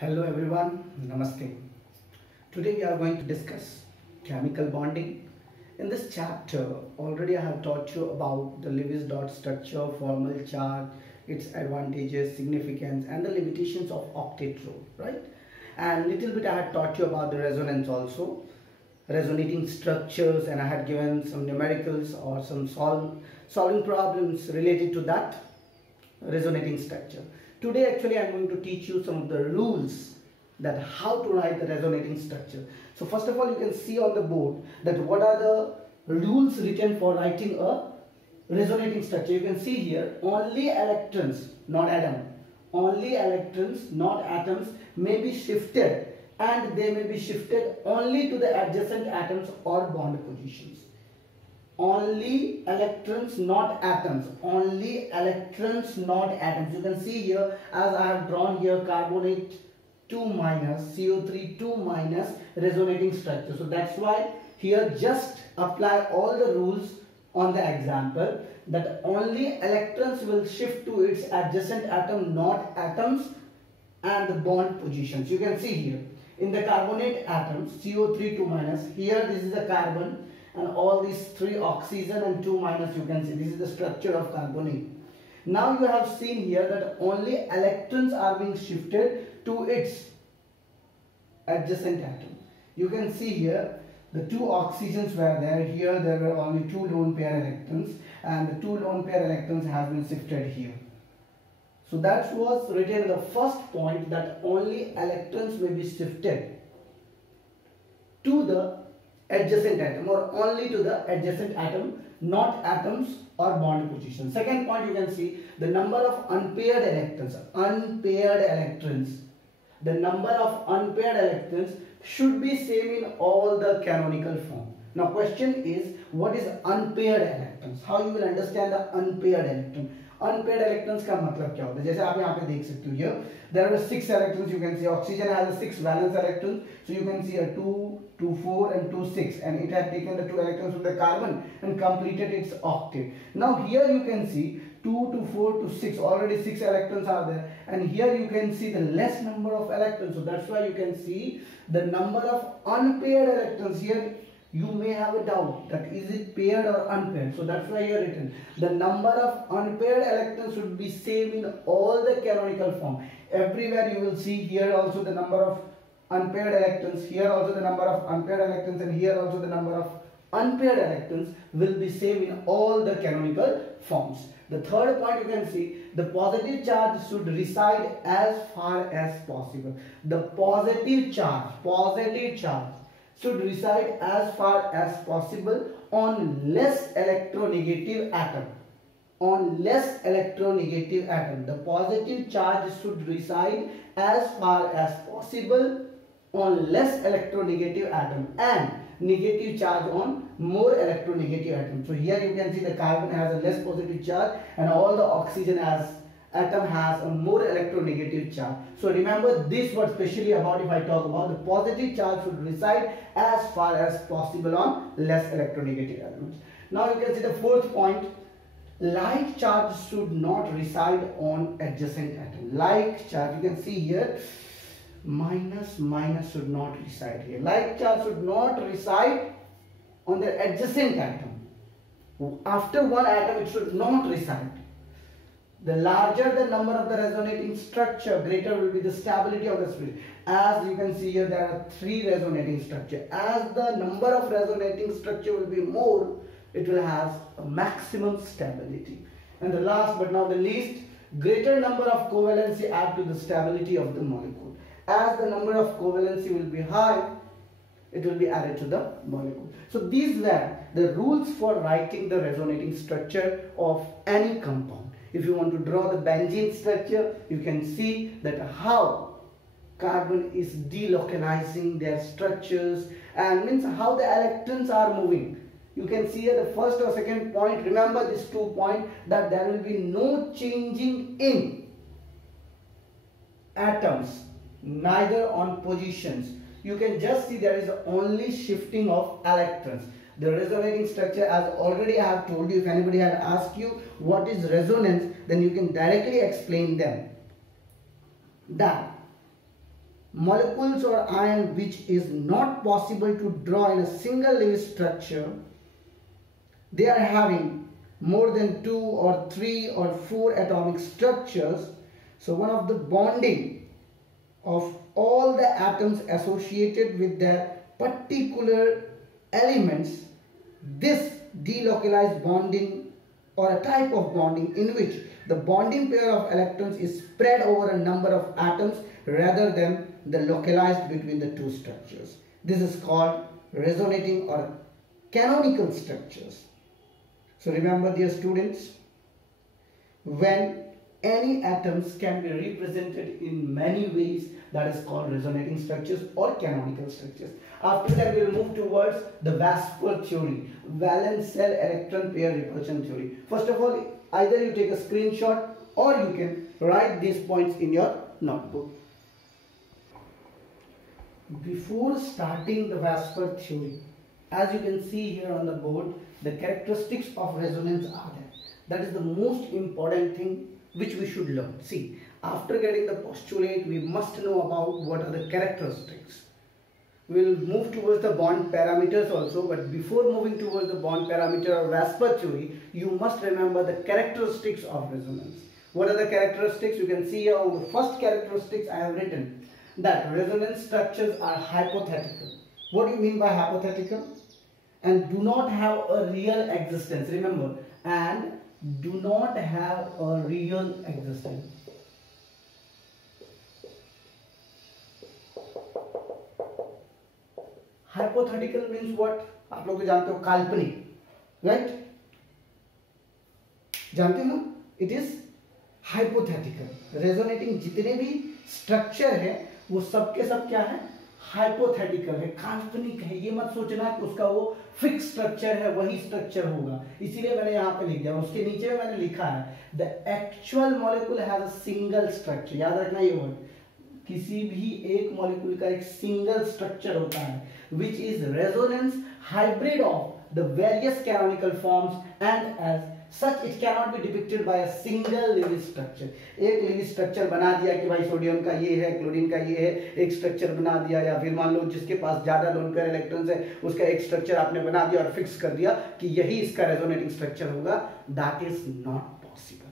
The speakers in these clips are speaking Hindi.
Hello everyone, Namaste. Today we are going to discuss chemical bonding. In this chapter, already I have taught you about the Lewis dot structure, formal charge, its advantages, significance and the limitations of octet rule, right? And little bit I had taught you about the resonance also, resonating structures, and I had given some numericals or some solving problems related to that resonating structure. Today actually I am going to teach you some of the rules that how to write the resonating structure. So first of all, you can see on the board that what are the rules written for writing a resonating structure. You can see here only electrons, not atom, only electrons, not atoms may be shifted, and they may be shifted only to the adjacent atoms or bond positions. Only electrons, not atoms. Only electrons, not atoms. You can see here, as I have drawn here, carbonate 2 minus, CO3 2 minus, resonating structure. So that's why here just apply all the rules on the example, that only electrons will shift to its adjacent atom, not atoms, and the bond positions. You can see here in the carbonate atoms, CO3 2 minus, here this is the carbon, and all these 3 oxygen and 2 minus, you can see this is the structure of carbonate. Now you have seen here that only electrons are being shifted to its adjacent atom. You can see here the 2 oxygens were there, here there were only 2 lone pair electrons, and the 2 lone pair electrons have been shifted here. So that was written in the first point, that only electrons may be shifted to the adjacent atom, or only to the adjacent atom, not atoms or bond position. Second point, you can see the number of unpaired electrons. The number of unpaired electrons should be same in all the canonical form. Now question is, what is unpaired electrons? How you will understand the unpaired electron? Unpaired electrons का मतलब क्या होता है? जैसे आप यहाँ पे देख सकते हो, here there are 6 electrons. You can see oxygen has 6 valence electrons, so you can see a 2, 2, 4 and 2, 6, and it had taken the 2 electrons from the carbon and completed its octet. Now here you can see 2 to 4 to 6, already 6 electrons are there, and here you can see the less number of electrons. So that's why you can see the number of unpaired electrons. Here you may have a doubt that is it paired or unpaired. So that's why here written the number of unpaired electrons should be same in all the canonical form. Everywhere you will see here also the number of unpaired electrons, here also the number of unpaired electrons, and here also the number of unpaired electrons will be same in all the canonical forms. The third point, you can see the positive charge should reside as far as possible. The positive charge should reside as far as possible on less electronegative atom. The positive charge should reside as far as possible on less electronegative atom, and negative charge on more electronegative atom. So here you can see the carbon has a less positive charge, and all the oxygen atom has a more electronegative charge. So remember this word specially about, if I talk about the positive charge should reside as far as possible on less electronegative elements. Now you can see the fourth point, like charge should not reside on adjacent atom. Like charge, you can see here minus should not reside here. Like charge should not reside on the adjacent atom. After one atom it should not reside. The larger the number of the resonating structure, greater will be the stability of the sphere. As you can see here, there are 3 resonating structure. As the number of resonating structure will be more, it will have a maximum stability. And the last but not the least, greater number of covalency add to the stability of the molecule. As the number of covalency will be high, it will be added to the molecule. So these were the rules for writing the resonating structure of any compound. If you want to draw the benzene structure, you can see that how carbon is delocalizing their structures, and means how the electrons are moving. You can see here the first or second point, remember these 2 points, that there will be no changing in atoms, neither on positions. You can just see there is only shifting of electrons. The resonating structure, as already I have told you, if anybody had asked you what is resonance, then you can directly explain them that molecules or ion which is not possible to draw in a single Lewis structure, they are having more than 2 or 3 or 4 atomic structures. So one of the bonding of all the atoms associated with their particular elements, this delocalized bonding or a type of bonding in which the bonding pair of electrons is spread over a number of atoms rather than the localized between the two structures. This is called resonating or canonical structures. So remember, dear students, when any atoms can be represented in many ways, that is called resonating structures or canonical structures. After that, we will move towards the VSEPR theory, valence shell electron pair repulsion theory. First of all, either you take a screenshot or you can write these points in your notebook. Before starting the VSEPR theory, as you can see here on the board, the characteristics of resonance are there. That is the most important thing which we should learn. See, after getting the postulate, we must know about what are the characteristics. We will move towards the bond parameters also, but before moving towards the bond parameter or VSEPR theory, you must remember the characteristics of resonance. What are the characteristics? You can see here on the first characteristics I have written that resonance structures are hypothetical. What do you mean by hypothetical? And do not have a real existence. Remember, and do not have a real existence. Hypothetical means what? आप लोग जानते हो, काल्पनिक, right? जानते हो? It is hypothetical. Resonating जितने भी structure है वो सब के सब क्या है? हाइपोथेटिकल है, काल्पनिक है। ये मत सोचना कि उसका वो फिक्स स्ट्रक्चर है, वही स्ट्रक्चर होगा, इसीलिए मैंने यहाँ पे लिख दिया। उसके नीचे में मैंने लिखा है the actual molecule has a single structure. याद रखना ये वर्ड, किसी भी एक मॉलिक्यूल का एक सिंगल स्ट्रक्चर होता है, which is resonance hybrid of the various canonical forms and as such it can not be depicted by a single Lewis structure. एक लिविज स्ट्रक्चर बना दिया कि भाई सोडियम का ये है, क्लोरीन का ये है, एक स्ट्रक्चर बना दिया, या फिर मान लो जिसके पास ज्यादा लोन पेयर इलेक्ट्रॉन्स है उसका एक स्ट्रक्चर आपने बना दिया और फिक्स कर दिया कि यही इसका रेजोनेटिंग स्ट्रक्चर होगा। That is not possible.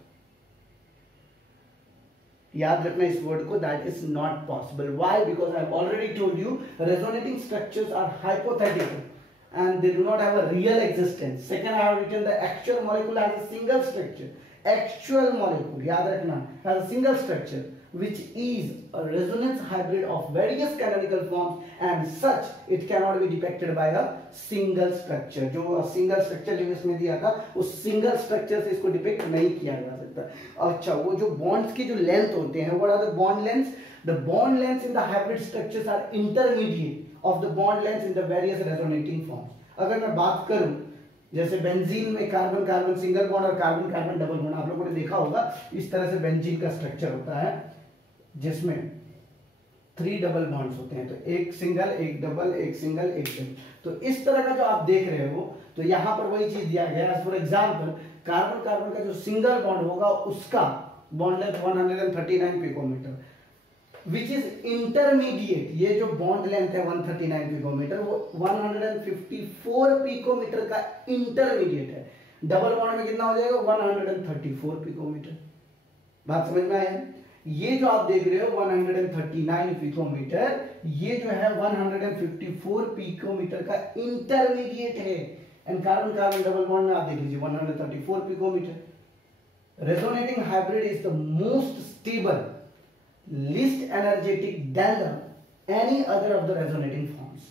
याद रखना इस वर्ड को, that is not possible. Why? Because I have already told you resonating structures are hypothetical and they do not have a real existence. Second, I have written the actual molecule has a single structure. Actual molecule, याद रखना, has a single structure which is a resonance hybrid of various canonical forms and such it cannot be depicted by a single structure. जो single structure जो इसमें दिया था उस single structure से इसको डिपिक्ट नहीं किया जा सकता। अच्छा, वो जो bonds की जो length होते हैं, what are the bond lengths? The bond lengths in the hybrid structures are intermediate of the bond lengths in the various resonating forms. अगर मैं बात करूं जैसे बेंजीन में कार्बन कार्बन सिंगल बॉन्ड और कार्बन कार्बन डबल बॉन्ड, आप लोगों ने देखा होगा इस तरह से बेंजीन का स्ट्रक्चर होता है जिसमें 3 डबल बॉन्ड्स होते हैं, तो एक सिंगल एक डबल, एक सिंगल एक डबल। तो इस तरह का जो आप देख रहे हो, तो यहाँ पर वही चीज दिया गया है। फॉर एग्जांपल, कार्बन कार्बन का जो सिंगल बॉन्ड होगा उसका bond length 139 picometre, which is intermediate. ये जो बॉन्ड लेंथ है 139 पिकोमीटर, वो 154 पिकोमीटर का इंटरमीडिएट है। डबल बॉन्ड में कितना हो जाएगा? 134 पिकोमीटर। बात समझ में आया? ये जो आप देख रहे हो 139 पिकोमीटर, ये जो है 154 पिकोमीटर का इंटरमीडिएट है। And carbon carbon double bond में आप देख लीजिए 134 picometre. Resonating hybrid is the most stable, least energetic than any other of the resonating forms.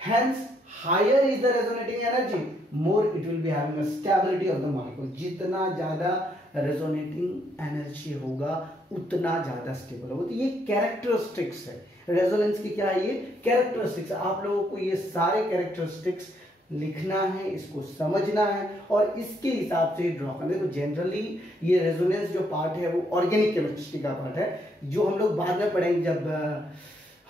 Hence, higher is the resonating energy, more it will be having a stability of the molecule. जितना ज्यादा resonating energy होगा उतना ज्यादा स्टेबल होगा। तो ये कैरेक्टरिस्टिक्स है रेजोनेंस की। क्या है ये? कैरेक्टरिस्टिक्स। आप लोगों को ये सारे कैरेक्टरिस्टिक्स लिखना है, इसको समझना है और इसके हिसाब से ड्रॉ करना है। देखो जनरली ये रेजोनेंस जो पार्ट है वो ऑर्गेनिक केमिस्ट्री का पार्ट है, जो हम लोग बाद में पढ़ेंगे जब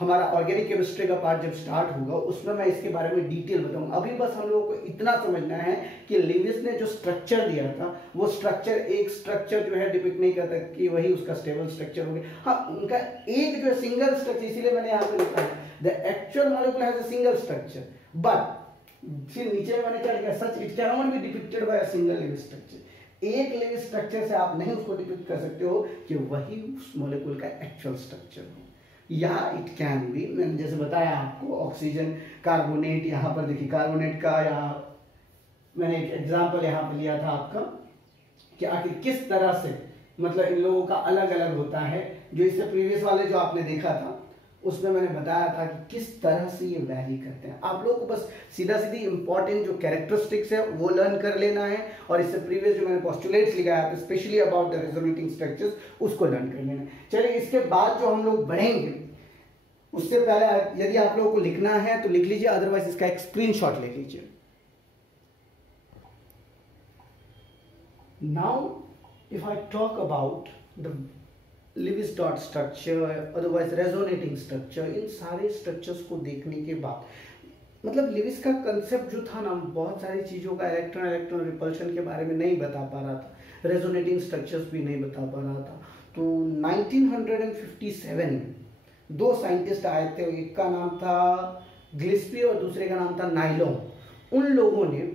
हमारा ऑर्गेनिक केमिस्ट्री का पार्ट जब स्टार्ट होगा उसमें मैं इसके बारे में डिटेल बताऊंगा। अभी बस हम लोगों को इतना समझना है कि लेविस ने जो स्ट्रक्चर दिया था वो स्ट्रक्चर, एक स्ट्रक्चर जो है डिपिक्ट नहीं करता कि वही उसका स्टेबल स्ट्रक्चर हो गया। हाँ, उनका एक जो सिंगल स्ट्रक्चर, इसीलिए मैंने यहाँ पे लिखा है the actual molecule has a single structure, but फिर नीचे में मैंने क्या लिखा, such it can not be depicted by a single Lewis structure. एक लेविस स्ट्रक्चर से आप नहीं उसको डिपिक्ट कर सकते हो कि वही उस मॉलिक्यूल का एक्चुअल स्ट्रक्चर हो, या इट कैन बी, मैंने जैसे बताया आपको ऑक्सीजन कार्बोनेट, यहाँ पर देखिए कार्बोनेट का, यहाँ मैंने एक एग्जांपल यहाँ पे लिया था आपका कि आखिर किस तरह से मतलब इन लोगों का अलग अलग होता है। जो इससे प्रीवियस वाले जो आपने देखा था उसमें मैंने बताया था कि किस तरह से ये वैरी करते हैं। आप लोगों को बस सीधा सीधी इंपॉर्टेंट जो कैरेक्टरिस्टिक्स है वो लर्न कर लेना है, और इससे प्रीवियस जो मैंने पोस्टुलेट्स लिखाया था specially about the resonating structures उसको लर्न कर लेना है। चलिए इसके बाद जो हम लोग बढ़ेंगे उससे पहले यदि आप लोगों को लिखना है तो लिख लीजिए, अदरवाइज इसका एक स्क्रीनशॉट ले लीजिए। Now if I talk about the Lewis dot structure, otherwise resonating structure, इन सारे स्ट्रक्चर्स को देखने के बाद मतलब लिविस का कंसेप्ट जो था ना, बहुत सारी चीज़ों का इलेक्ट्रॉन इलेक्ट्रॉन रिपल्शन के बारे में नहीं बता पा रहा था, रेजोनेटिंग स्ट्रक्चर्स भी नहीं बता पा रहा था। तो 1957 में दो साइंटिस्ट आए थे, एक का नाम था ग्लिस्पी और दूसरे का नाम था नाइलोन। उन लोगों ने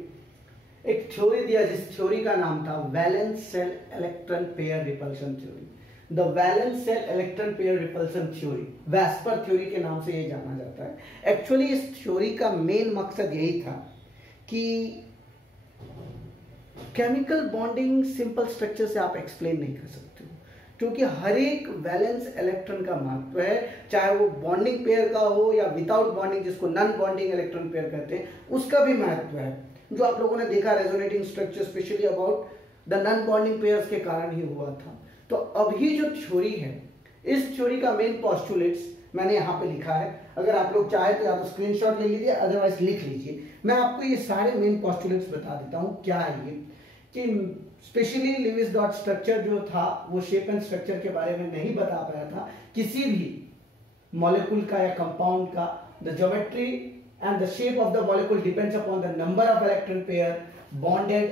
एक थ्योरी दिया जिस थ्योरी का नाम था valence shell electron pair repulsion theory, the valence shell electron pair repulsion theory, VSEPR theory के नाम से ये जाना जाता है। एक्चुअली इस थ्योरी का मेन मकसद यही था कि केमिकल बॉन्डिंग सिंपल स्ट्रक्चर से आप एक्सप्लेन नहीं कर सकते हो, क्योंकि हर एक वैलेंस इलेक्ट्रॉन का महत्व है, चाहे वो बॉन्डिंग पेयर का हो या विदाउट बॉन्डिंग जिसको नॉन बॉन्डिंग इलेक्ट्रॉन पेयर कहते हैं, उसका भी महत्व है। जो आप लोगों ने देखा resonating structure specially about the non bonding pairs के कारण ही हुआ था। तो अभी जो थ्योरी है, इस थ्योरी का मेन पोस्टुलेट्स मैंने यहाँ पे लिखा है, अगर आप लोग चाहे तो या तो स्क्रीनशॉट ले लीजिए, अदरवाइज लिख लीजिए। मैं आपको ये सारे मेन पोस्टुलेट्स बता देता हूँ क्या है ये, कि स्पेशली लिविस डॉट स्ट्रक्चर जो था वो शेप एंड स्ट्रक्चर के बारे में नहीं बता पाया था किसी भी मॉलिक्यूल का या कंपाउंड का। The geometry and the shape of the molecule depends upon the number of electron pair bonded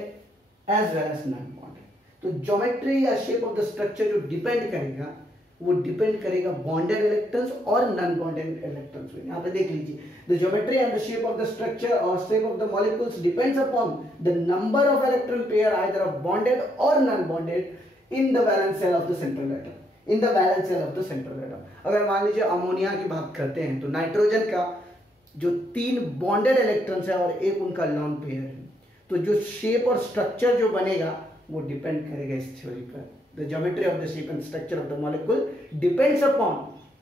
as well as non bonded. तो ज्योमेट्री या शेप ऑफ द स्ट्रक्चर जो डिपेंड करेगा वो डिपेंड करेगा बॉन्डेड इलेक्ट्रॉन्स और नॉन बॉन्डेड इलेक्ट्रॉन्स पे। यहाँ पे देख लीजिए, the geometry and the shape of the structure और shape of the molecules depends upon the number of electron pair either of bonded और non bonded in the valence shell of the central atom, in the valence shell of the central atom. अगर मान लीजिए अमोनिया की बात करते हैं तो नाइट्रोजन का जो 3 बॉन्डेड इलेक्ट्रॉन्स है और एक उनका लॉन पेयर है, तो जो शेप और स्ट्रक्चर जो बनेगा वो डिपेंड करेगा इस थ्योरी पर। The geometry of the shape and structure of the molecule depends upon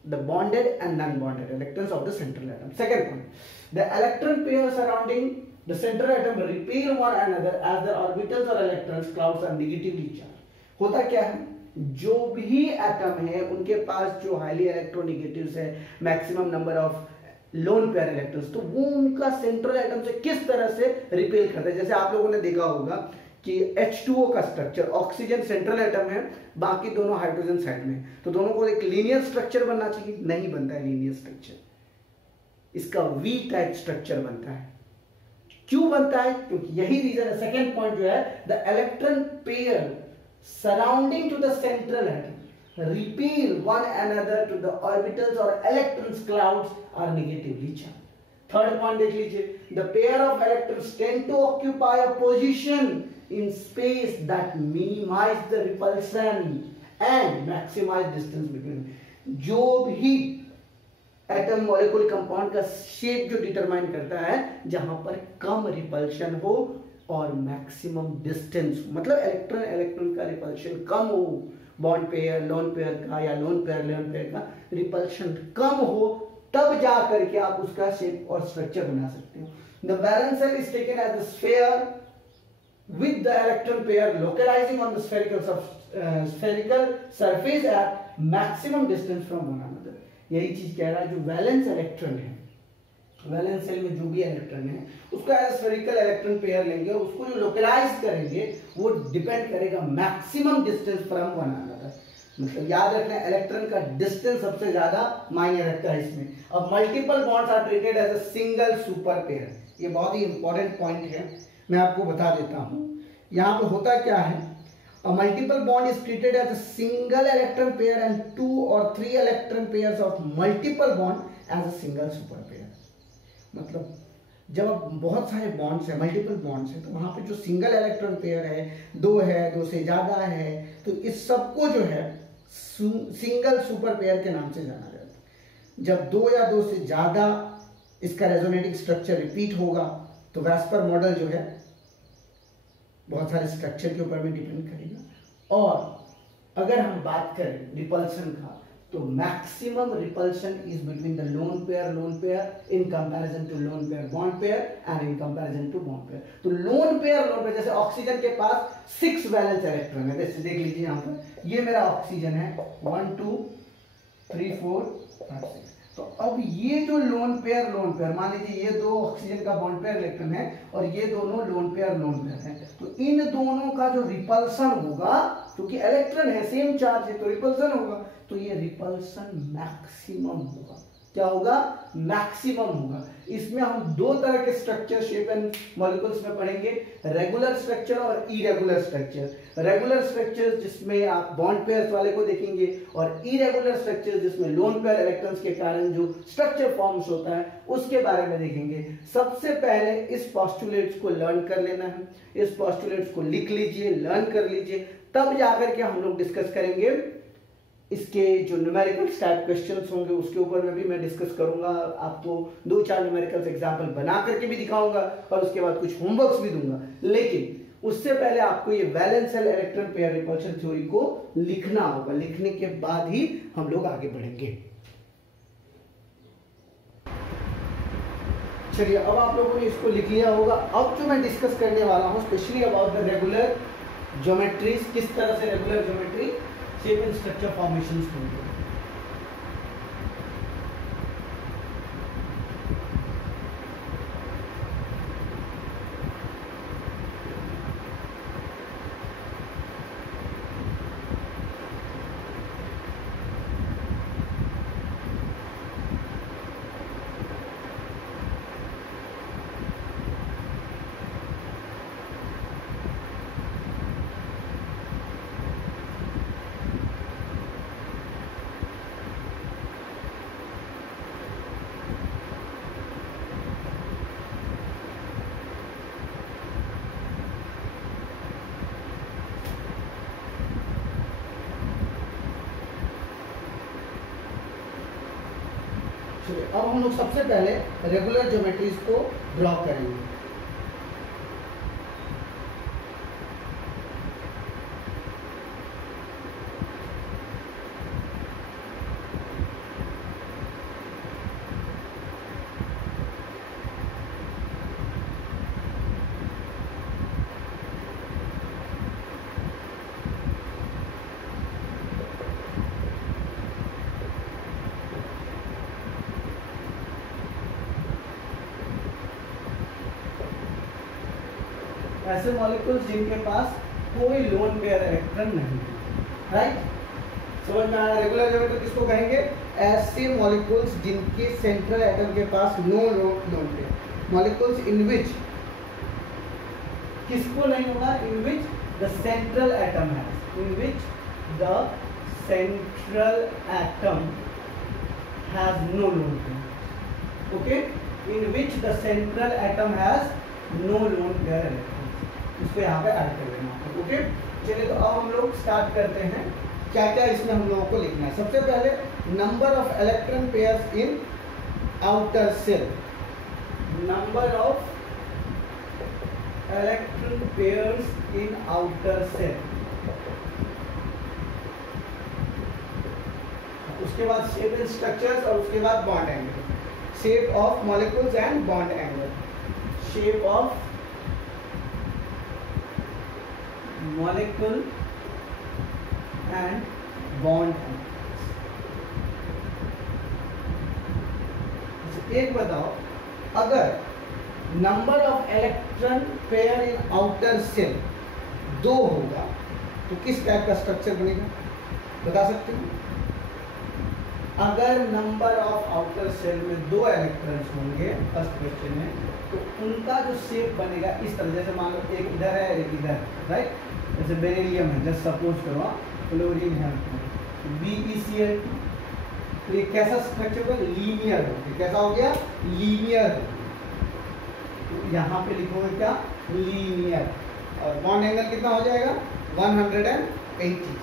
the bonded and non-bonded electrons of the central atom. Second point, the electron pairs surrounding the central atom repel one another as the orbitals or electrons clouds are negatively charged. होता क्या है, जो भी एटम है उनके पास जो हाईली इलेक्ट्रोनेगेटिव्स है, maximum number of lone pair electrons, तो वो उनका सेंट्रल एटम से किस तरह से रिपेल करता है। जैसे आप लोगों ने देखा होगा कि H2O का स्ट्रक्चर, ऑक्सीजन सेंट्रल एटम है, बाकी दोनों हाइड्रोजन साइड में, तो दोनों को एक लीनियर स्ट्रक्चर बनना चाहिए, नहीं बनता है लीनियर स्ट्रक्चर, इसका वी टाइप स्ट्रक्चर बनता है। क्यों बनता है, क्योंकि यही रीजन है। सेकेंड पॉइंट जो है, the electron pair surrounding to the central atom repel one another to the orbitals और electrons clouds are negatively charged. Third point देख लीजिए, the pair of electrons tend to occupy a position in space that minimize the repulsion and maximize distance between। जो भी एटम मॉलिक्यूल कंपाउंड का शेप जो डिटरमाइन करता है जहां पर कम रिपल्शन हो और मैक्सिमम डिस्टेंस, मतलब इलेक्ट्रॉन इलेक्ट्रॉन का रिपल्शन कम हो, बॉन्ड पेयर लोन पेयर का या लोन पेयर लोन पेयर का रिपल्शन कम हो, तब जा करके आप उसका शेप और स्ट्रक्चर बना सकते हो। The valence shell is taken as the sphere with the electron pair localizing on the spherical surface at maximum distance from one another। यही चीज कह रहा है, जो वैलेंस इलेक्ट्रॉन है, वैलेंस सेल में जो भी इलेक्ट्रॉन है उसका स्फेरिकल इलेक्ट्रॉन पेयर लेंगे, उसको जो लोकलाइज करेंगे वो डिपेंड करेगा maximum distance from one another. मतलब याद रखना इलेक्ट्रॉन का डिस्टेंस सबसे ज्यादा मायने रखता है इसमें। अब multiple bonds are treated as a single super pair, ये बहुत ही इंपॉर्टेंट पॉइंट है, मैं आपको बता देता हूं। यहां पे होता क्या है, a multiple bond is treated as a single electron pair and 2 or 3 electron pairs of multiple bond as a single super pair। मतलब जब बहुत सारे बॉन्ड्स है, मल्टीपल बॉन्ड्स है, तो वहां पे जो सिंगल इलेक्ट्रॉन पेयर है, दो से ज्यादा है, तो इस सबको जो है सिंगल सुपर पेयर के नाम से जाना जाता है। जब दो या दो से ज्यादा इसका रेजोनेटिंग स्ट्रक्चर रिपीट होगा तो वेस्पर मॉडल जो है बहुत सारे स्ट्रक्चर के ऊपर में डिपेंड करेगा। और अगर हम बात करें रिपल्शन का, तो maximum repulsion is between the lone pair in comparison to lone pair bond pair and in comparison to bond pair. तो लोन पेयर जैसे ऑक्सीजन के पास 6 वैलेंस इलेक्ट्रॉन है, जैसे देख लीजिए यहाँ पर, ये मेरा ऑक्सीजन है 1 2 3 4 5 6। तो अब ये जो लोन पेयर मान लीजिए ये दो ऑक्सीजन का बॉन्ड पेयर इलेक्ट्रॉन है और ये दोनों लोन पेयर है, तो इन दोनों का जो रिपल्सन होगा, क्योंकि इलेक्ट्रॉन है सेम चार्ज है तो रिपल्सन होगा, तो ये रिपल्सन मैक्सिमम होगा। क्या होगा? मैक्सिमम होगा। इसमें हम दो तरह के स्ट्रक्चर शेप एंड मॉलिक्यूल्स में पढ़ेंगे, रेगुलर स्ट्रक्चर और इरेगुलर स्ट्रक्चर। रेगुलर स्ट्रक्चर जिसमें आप बॉन्ड पेयर्स वाले को देखेंगे और इरेगुलर स्ट्रक्चर जिसमें लोन पेयर इलेक्ट्रॉन्स के कारण जो स्ट्रक्चर फॉर्म्स होता है उसके बारे में देखेंगे। सबसे पहले इस पोस्टुलेट्स को लर्न कर लेना है, इस पोस्टुलेट्स को लिख लीजिए, लर्न कर लीजिए, तब जाकर के हम लोग डिस्कस करेंगे इसके जो न्यूमेरिकल टाइप क्वेश्चंस होंगे उसके ऊपर में भी मैं डिस्कस करूंगा। आपको 2-4 न्यूमेरिकल्स एग्जांपल बना करके भी दिखाऊंगा और उसके बाद कुछ होमवर्क्स भी दूंगा। लेकिन उससे पहले आपको ये valence shell electron pair repulsion theory को लिखना होगा, लिखने के बाद ही हम लोग आगे बढ़ेंगे। चलिए, अब आप लोगों ने इसको लिख लिया होगा। अब जो मैं डिस्कस करने वाला हूं specially about the regular geometries, किस तरह से regular geometry shape and structure formations होंगे। अब हम लोग सबसे पहले रेगुलर ज्योमेट्रीज को ड्रॉ करेंगे। ऐसे मॉलिक्यूल्स जिनके पास कोई लोन पेयर इलेक्ट्रॉन नहीं है, राइट? समझ में आया? रेगुलर ज्योमेट्री किसको कहेंगे? ऐसे मॉलिक्यूल्स जिनके सेंट्रल एटम के पास no lone pair, molecules in which किसको नहीं होगा? In which the central atom है, in which the central atom has no lone pair. Okay, in which the central atom has no lone pair electron, इसको यहाँ पे ऐड कर देना। ओके, चलिए, तो अब हम लोग स्टार्ट करते हैं क्या क्या इसमें हम लोगों को लिखना है। सबसे पहले number of electron pairs in outer shell, number of electron pairs in outer shell. उसके बाद शेप एंड स्ट्रक्चर्स और उसके बाद bond angle, shape of molecules and bond angle, shape of molecule and bond angles। एक बताओ, अगर number of electron pair in outer shell 2 होगा तो किस टाइप का स्ट्रक्चर बनेगा? बता सकते हो? अगर नंबर ऑफ आउटर शेल में 2 इलेक्ट्रॉन्स होंगे, फर्स्ट क्वेश्चन में, तो उनका जो शेप बनेगा इस तरह, जैसे मान लो एक इधर है एक इधर, राइट? जैसे बेरिलियम है, जस्ट सपोज करो, क्लोरीन है, BeCl, तो ये कैसा स्ट्रक्चर होगा? लीनियर हो। कैसा हो गया? लीनियर। तो यहाँ पे लिखोगे क्या? लीनियर। और बॉन्ड एंगल कितना हो जाएगा? 180।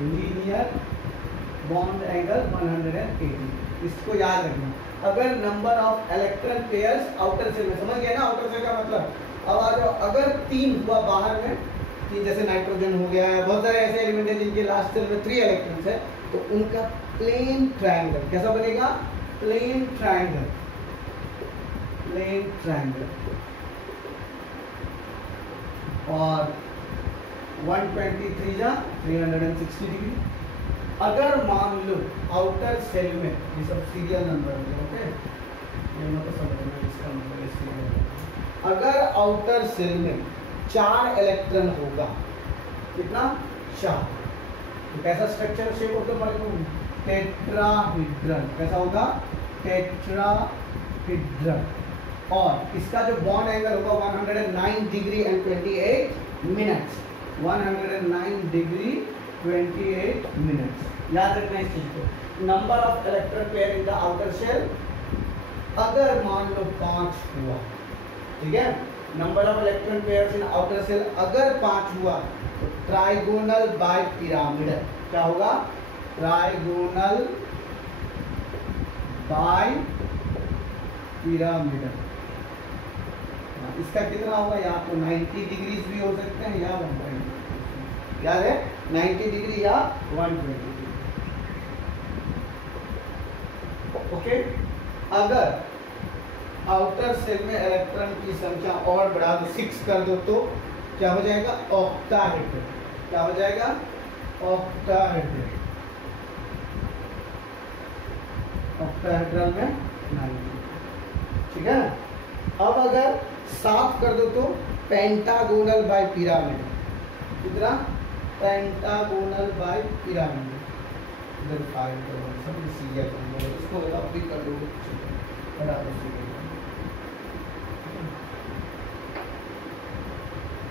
लीनियर बॉन्ड एंगल 180, इसको याद रखना। अगर number of electron pairs outer shell में, समझ गए ना आउटर सेल का मतलब? अब आ जाओ, अगर 3 हुआ बाहर में, कि जैसे नाइट्रोजन हो गया है, बहुत सारे ऐसे एलिमेंट है जिनके लास्ट सेल में 3 इलेक्ट्रॉन्स है, तो उनका प्लेन ट्रायंगल कैसा बनेगा? Plane triangle, plane triangle. और 123 या 360 डिग्री। अगर मान लो आउटर सेल में, ये सब सीरियल नंबर है, ओके, ये मतलब समझना इसका नंबर है सीरियल। अगर आउटर सेल में 4 इलेक्ट्रॉन होगा, कितना? 4, तो कैसा structure shape of the molecule? Tetrahedral. कैसा होगा? टेट्राहेड्रल। और इसका जो बॉन्ड एंगल होगा 109 degree and 28 minutes. 109 degree 28 minutes. याद रखना इस चीज को। Number of electron pair in the outer shell, अगर मान लो 5 हुआ, ठीक है, number of electron pairs in outer shell अगर 5 हुआ, तो ट्राइगोनल बाय पिरामिडल। क्या होगा? Trigonal bipyramidal. इसका कितना होगा? यहाँ तो 90 डिग्रीज भी हो सकते हैं या 120, याद है? 90 डिग्री या 120 डिग्री। ओके। अगर आउटर सेल में इलेक्ट्रॉन की संख्या और बढ़ा दो, 6 कर दो, तो क्या हो जाएगा? ऑक्टाहेड्रल। क्या हो जाएगा? ऑक्टाहेड्रल। ऑक्टाहेड्रल में 90, ठीक है। अब अगर 7 कर दो तो पेंटागोनल बाय पिरामिड। कितना? Pentagonal bipyramid. इधर 5 करो, सब सीरियल नंबर है, इसको आप भी कर दो, बड़ा serial.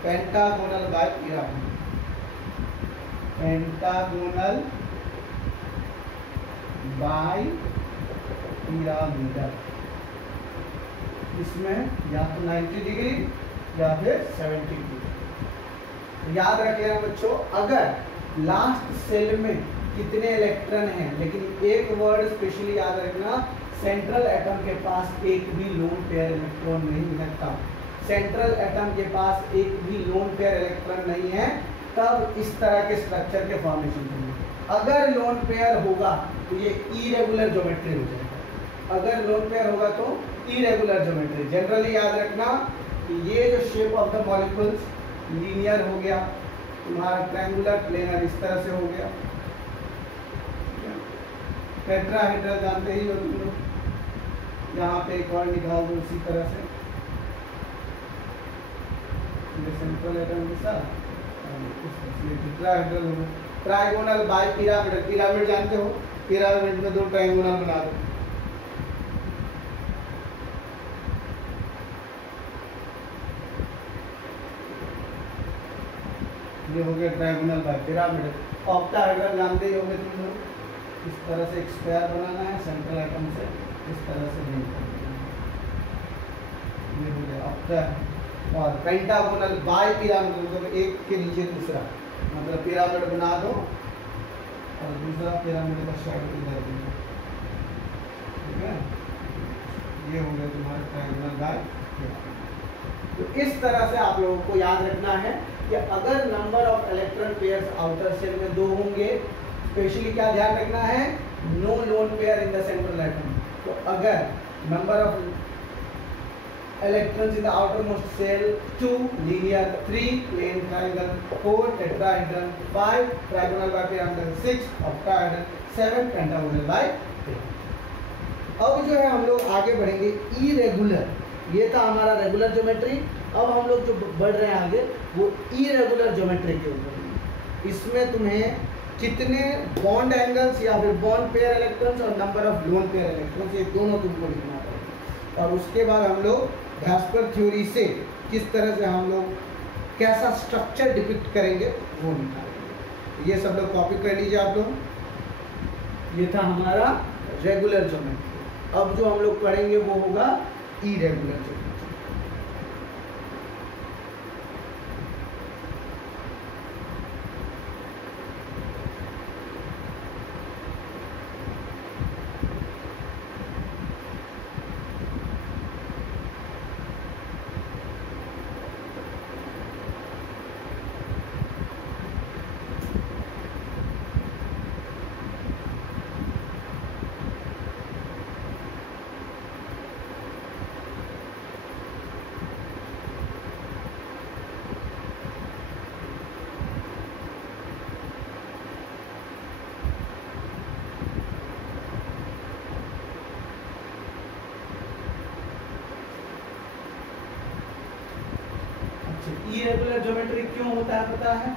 Pentagonal bipyramid. Pentagonal bipyramidal. इसमें या तो 90 डिग्री या फिर 70 डिग्री। याद रख लेना बच्चों, अगर लास्ट सेल में कितने इलेक्ट्रॉन हैं, लेकिन एक वर्ड स्पेशली याद रखना, सेंट्रल एटम के पास एक भी लोन पेयर इलेक्ट्रॉन नहीं है। सेंट्रल एटम के पास एक भी लोन पेयर इलेक्ट्रॉन नहीं है, तब इस तरह के स्ट्रक्चर के फॉर्मेशन होंगे। अगर लोन पेयर होगा तो ये इरेगुलर ज्योमेट्री हो जाएगा। अगर लोन पेयर होगा तो इरेगुलर ज्योमेट्री। जनरली याद रखना कि ये जो shape of the molecules linear हो गया, तुम्हारा ट्रायंगुलर प्लेनर इस तरह से हो गया। टेट्राहेड्रल जानते ही हो तुम लोग, यहाँ पे एक और निकाल दो उसी तरह से, सेंट्रल एटम के साथ टेट्राहेड्रल हो। Trigonal bye pyramid. पिरामिड जानते हो? पिरामिड में 2 ट्राइगोनल बना दो। ये हो गया ट्राइगोनल बाय पिरामिड। ऑक्टाहेड्रल जानते ही होंगे तुम लोग, इस तरह से एक स्क्वायर बनाना है सेंट्रल एटम से, इस तरह से लिंक करना है। ये हो गया ऑक्टाहेड्रल। और पेंटागोनल बाय पिरामिड, मतलब एक के नीचे दूसरा, मतलब पिरामिड बना दो और दूसरा पिरामिड का शेप इधर देना, ठीक है। ये हो गया तुम्हारा ट्रायंगल बाय पिरामिड। तो इस तरह से आप लोगों को याद रखना है कि अगर number of electron pairs outer shell में 2 होंगे, स्पेशली क्या ध्यान रखना है? No lone pair in the central atom. तो अगर number of electrons in the outermost cell 2 linear, 3 plane triangle, 4 tetrahedron, 5 trigonal by pyramidal, 6 octahedron, 7 pentagonal by pyramidal। अब जो है हम लोग आगे बढ़ेंगे इरेगुलर। ये था हमारा रेगुलर ज्योमेट्री। अब हम लोग जो बढ़ रहे हैं आगे वो इरेगुलर ज्योमेट्री के ऊपर। इसमें तुम्हें कितने बॉन्ड एंगल्स या फिर बॉन्ड पेयर इलेक्ट्रॉन्स और number of lone pair electrons, ये दोनों तुमको लिखना पड़ेगा। और उसके बाद हम लोग भैस्पर थ्योरी से किस तरह से हम लोग कैसा स्ट्रक्चर डिपिक्ट करेंगे वो निकालेंगे। ये सब लोग कॉपी कर लीजिए आप लोग। ये था हमारा रेगुलर ज्योमेट्री। अब जो हम लोग पढ़ेंगे वो होगा इरेगुलर ज्योमेट्री। इरेगुलर ज्योमेट्री क्यों होता है पता है?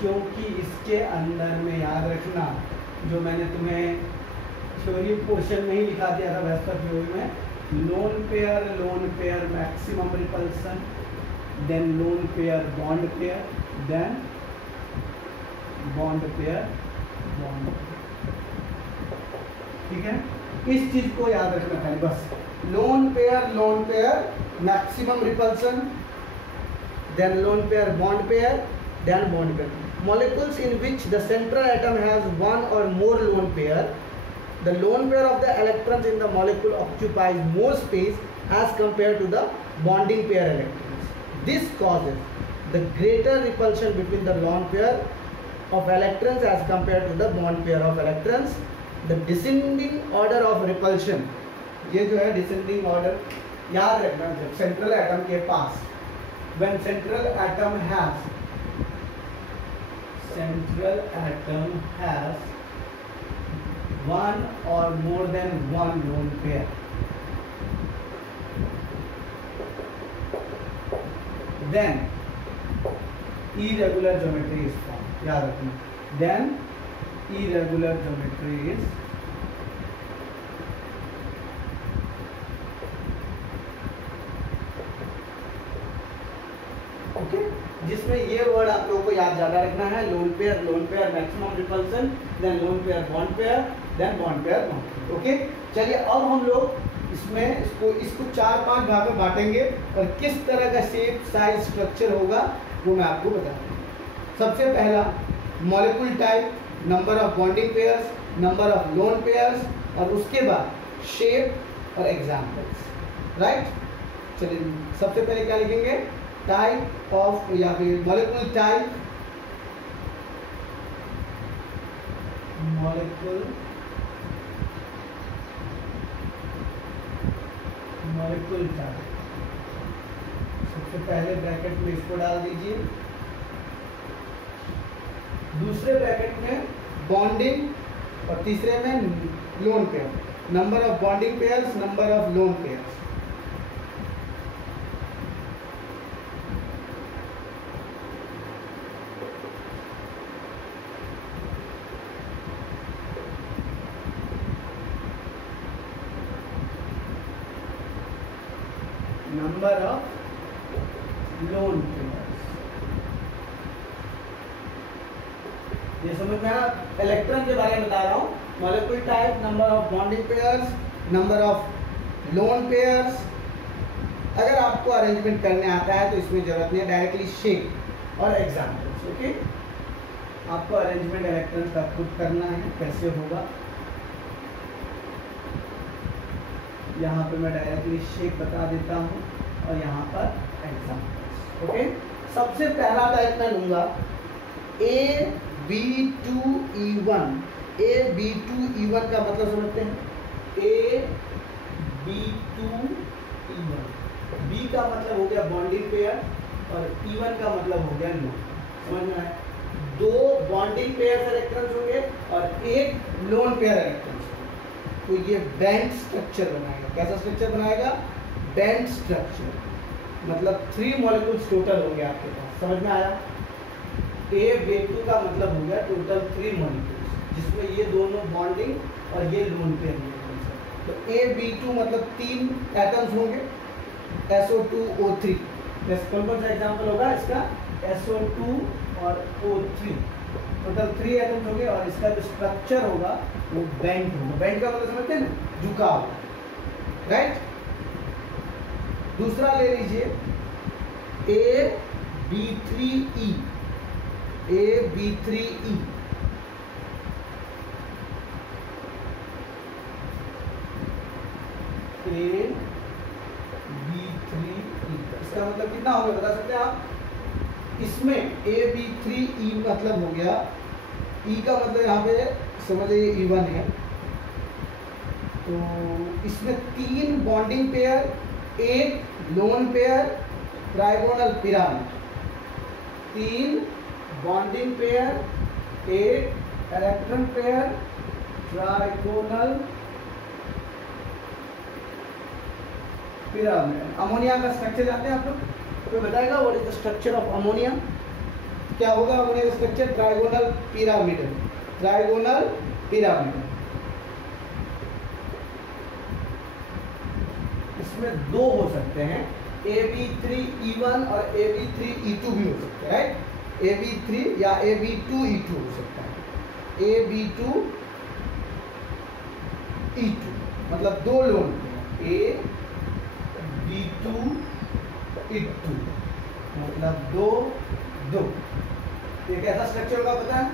क्योंकि इसके अंदर में याद रखना, जो मैंने तुम्हें थ्योरी पोर्शन में ही लिखा दिया था वेस्पर थ्योरी में, lone pair maximum repulsion, then lone pair bond pair, then bond pair bond. ठीक है, इस चीज को याद रखना है बस। Lone pair maximum repulsion, then lone pair bond pair, then bond pair. Molecules in which the central atom has one or more lone pair, the lone pair of the electrons in the molecule occupies more space as compared to the bonding pair electrons. This causes the greater repulsion between the lone pair of electrons as compared to the bond pair of electrons. The descending order of repulsion, ये जो है descending order याद रखना, जब central atom के पास when central atom has one or more than one lone pair, then irregular geometry is formed. याद रखना, then irregular geometry is okay, जिसमें ये वर्ड आप लोगों को याद ज्यादा रखना है, lone pair maximum repulsion, then lone pair bond pair, then bond pair bond. Okay, चलिए अब हम लोग इसमें इसको 4-5 भाग में बांटेंगे और किस तरह का शेप साइज स्ट्रक्चर होगा वो मैं आपको बताऊंगा। सबसे पहला molecule type, number of bonding pairs, number of lone pairs, और उसके बाद शेप और एग्जाम्पल्स। राइट, चलिए सबसे पहले क्या लिखेंगे? टाइप ऑफ या फिर मॉलिक्यूल टाइप, मॉलिक्यूल टाइप। सबसे पहले ब्रैकेट में इसको डाल दीजिए, दूसरे ब्रैकेट में बॉन्डिंग और तीसरे में lone pair, number of bonding pairs, number of lone pairs. Number of lone pairs. ये समझ में आया? इलेक्ट्रॉन के बारे में बता रहा हूँ। Molecule type, number of bonding pairs, number of lone pairs. अगर आपको अरेंजमेंट करने आता है तो इसमें जरूरत नहीं है, डायरेक्टली शेप और एग्जाम्पल्स। ओके, आपको अरेंजमेंट इलेक्ट्रॉन्स का खुद करना है, कैसे होगा। यहाँ पे मैं डायरेक्टली शेप बता देता हूँ और यहाँ पर एग्जाम्पल्स। ओके, सबसे पहला टाइप मैं लूँगा AB2E1। AB2E1 का मतलब समझते हैं, AB2E1। B का मतलब हो गया बॉन्डिंग पेयर और E1 का मतलब हो गया लोन। समझ में आया? 2 बॉन्डिंग पेयर इलेक्ट्रॉन्स होंगे और 1 लोन पेयर इलेक्ट्रॉन्स। तो ये बैंड स्ट्रक्चर बनाएगा। कैसा स्ट्रक्चर बनाएगा? बैंड स्ट्रक्चर, मतलब 3 मॉलिक्यूल्स टोटल होंगे आपके पास। समझ में आया? A2 का मतलब हो गया टोटल 3 मॉलिक्यूल्स, जिसमें ये दोनों बॉन्डिंग और ये लोन पेयर मॉलिक्यूल्स है। तो A2 मतलब 3 एटम्स होंगे, SO2O3। कौन कौन सा एग्जाम्पल होगा इसका? SO2 और O3, टोटल 3 एटम्स होंगे और इसका जो स्ट्रक्चर होगा वो बेंड होगा। बेंड का मतलब समझते हैं ना, झुकाव, राइट। दूसरा ले लीजिए AB3E, AB3E, इसका मतलब कितना होगा बता सकते हैं आप? इसमें AB3E मतलब हो गया, E का मतलब यहाँ पे समझिए E1 है, तो इसमें 3 bonding pair, 1 lone pair, trigonal pyramid. 3 bonding pair, 1 electron pair, trigonal pyramid. Ammonia का स्ट्रक्चर जानते हैं आप लोग? तो बताएगा what is the structure of ammonia? क्या होगा अमोनिया का structure? Trigonal pyramid, trigonal pyramid. इसमें 2 हो सकते हैं, AB3E1 और AB3E2 भी हो सकते हैं, राइट। AB3 या AB2E2 हो सकता है। AB2E2 मतलब 2 लोन पेयर, AB2E2 मतलब 2 ये कैसा स्ट्रक्चर होगा पता है?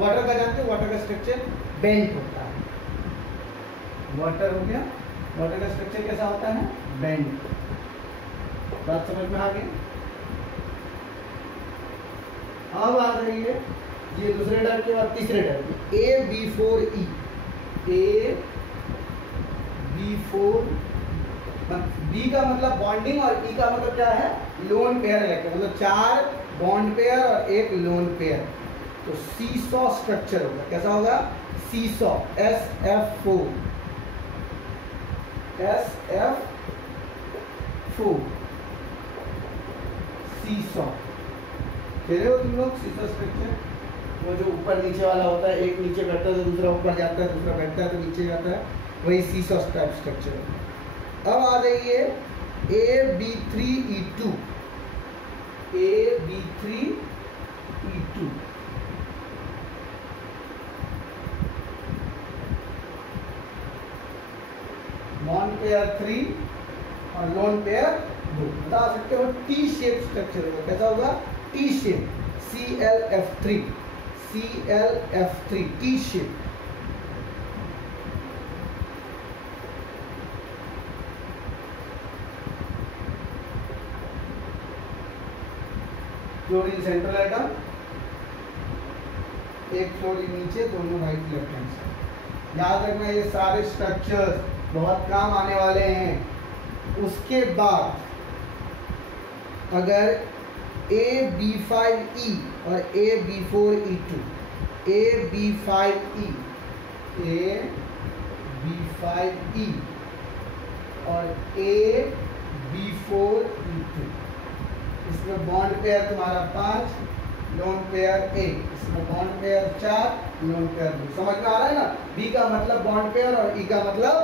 वाटर का जानते हो? वाटर का स्ट्रक्चर बेंड होता है। वाटर हो गया, वाटर का स्ट्रक्चर कैसा होता है? बेंड। बात समझ में आ गई? अब आ रही है ये दूसरे टर्म के बाद तीसरे टर्म, AB4E, AB4, B का मतलब बॉन्डिंग और E का मतलब क्या है? लोन पेयर इलेक्ट्रॉन, मतलब 4 बॉन्ड पेयर और 1 लोन पेयर। तो सीसॉ स्ट्रक्चर होगा। कैसा होगा? Seesaw, SF4, seesaw. कह रहे हो तुम लोग? सीसॉ स्ट्रक्चर वो जो ऊपर नीचे वाला होता है, एक नीचे बैठता है तो दूसरा ऊपर जाता है, दूसरा बैठता है तो नीचे जाता है, वही सीसॉ टाइप स्ट्रक्चर होता है। अब आ जाइए AB3E2, AB3E2 बॉन्ड पेयर 3 और लोन पेयर 2। बता सकते हो टी शेप स्ट्रक्चर होगा। कैसा होगा? T shape, ClF3, ClF3 T shape. Fluorine central atom, एक फ्लोरीन नीचे, दोनों राइट लेफ्ट हैंड साइड। याद रखना ये सारे स्ट्रक्चर्स बहुत काम आने वाले हैं। उसके बाद अगर AB5E और AB4E2, AB5E और AB4E2, इसमें बॉन्ड पेयर तुम्हारा 5, लोन पेयर 1, इसमें बॉन्ड पेयर 4, लोन पेयर 2। समझ में आ रहा है ना? B का मतलब बॉन्ड पेयर और E का मतलब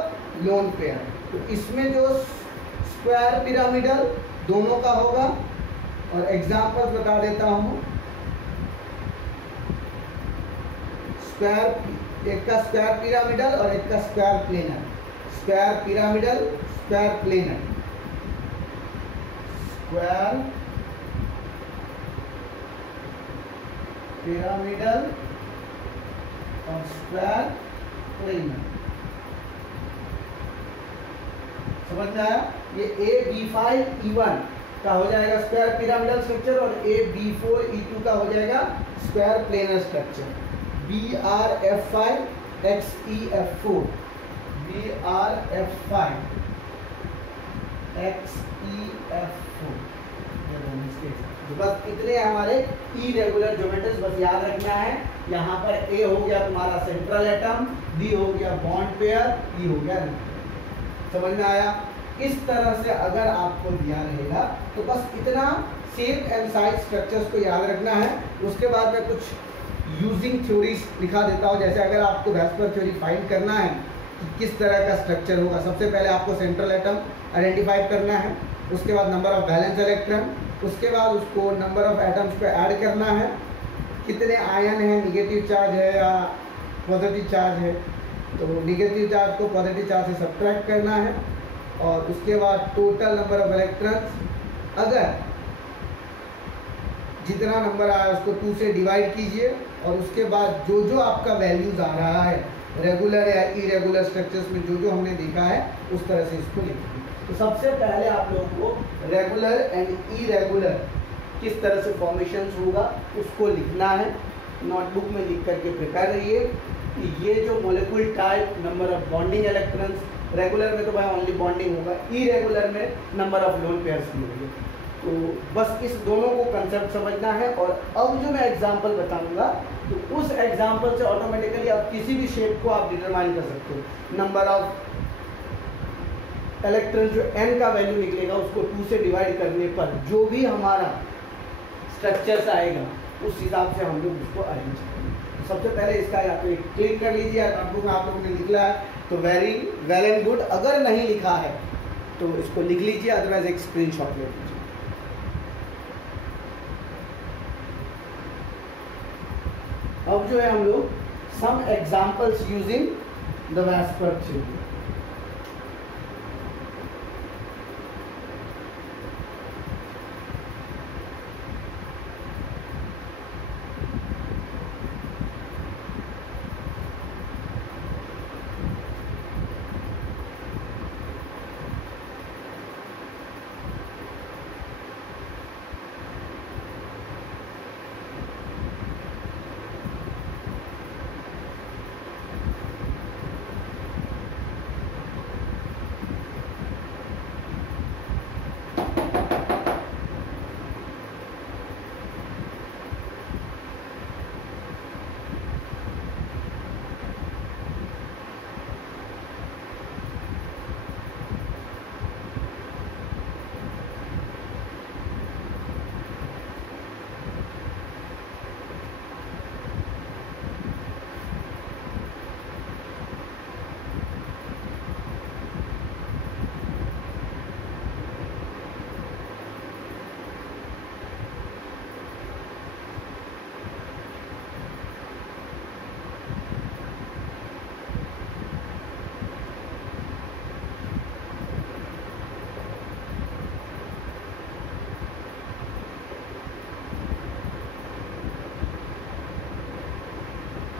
लोन पेयर। तो इसमें जो स्क्वायर पिरामिडल दोनों का होगा, और एग्जांपल बता देता हूँ। स्क्वायर, एक का स्क्वायर पिरामिडल और एक का square planar. Square pyramidal, square planar, square pyramidal और स्क्वायर प्लेनर। समझ में आया? ये AB5E1 का हो जाएगा स्क्वायर पिरामिडल स्ट्रक्चर और AB4E2 का हो जाएगा square planar structure. BrF5 XeF4, BrF5 XeF4। तो बस इतने हमारे इरेगुलर ज्योमेट्रीज बस याद रखना है। यहाँ पर A हो गया तुम्हारा सेंट्रल एटम, D हो गया बॉन्ड पेयर, E हो गया। समझ में आया? इस तरह से अगर आपको दिया रहेगा तो बस इतना शेप एंड साइज स्ट्रक्चर्स को याद रखना है। उसके बाद मैं कुछ यूजिंग थ्योरीज दिखा देता हूँ। जैसे अगर आपको वैस्पर थ्योरी फाइंड करना है कि किस तरह का स्ट्रक्चर होगा, सबसे पहले आपको सेंट्रल एटम आइडेंटिफाई करना है, उसके बाद नंबर ऑफ वैलेंस इलेक्ट्रॉन, उसके बाद उसको नंबर ऑफ एटम्स पे ऐड करना है, कितने आयन है, निगेटिव चार्ज है या पॉजिटिव चार्ज है, तो निगेटिव चार्ज को पॉजिटिव चार्ज से सब्ट्रैक्ट करना है, और उसके बाद टोटल नंबर ऑफ इलेक्ट्रॉन्स, अगर जितना नंबर आया उसको 2 से डिवाइड कीजिए, और उसके बाद जो जो आपका वैल्यूज आ रहा है रेगुलर या इरेगुलर स्ट्रक्चर्स में जो जो हमने देखा है उस तरह से इसको लिखिए। तो सबसे पहले आप लोगों को रेगुलर एंड इरेगुलर किस तरह से फॉर्मेशंस होगा उसको लिखना है। नोटबुक में लिख करके प्रिपेयर रहिए कि ये जो molecule type, number of bonding electrons, regular में तो भाई ओनली बॉन्डिंग होगा, इरेगुलर में नंबर ऑफ लोन पेयर्स भी होंगे। तो बस इस दोनों को कंसेप्ट समझना है। और अब जो मैं एग्जांपल बताऊंगा तो उस एग्जांपल से ऑटोमेटिकली आप किसी भी शेप को आप डिटरमाइन कर सकते हो। नंबर ऑफ इलेक्ट्रॉन जो n का वैल्यू निकलेगा उसको 2 से डिवाइड करने पर जो भी हमारा स्ट्रक्चर्स आएगा उस हिसाब से हम लोग उसको अरेंज करेंगे। सबसे पहले इसका या तो क्लिक कर लीजिए, नोटबुक में आप लोगों ने लिखा है तो वेरी वेल एंड गुड, अगर नहीं लिखा है तो इसको लिख लीजिए, अदरवाइज एक स्क्रीनशॉट ले लीजिए। अब जो है हम लोग some examples using the VSEPR theory.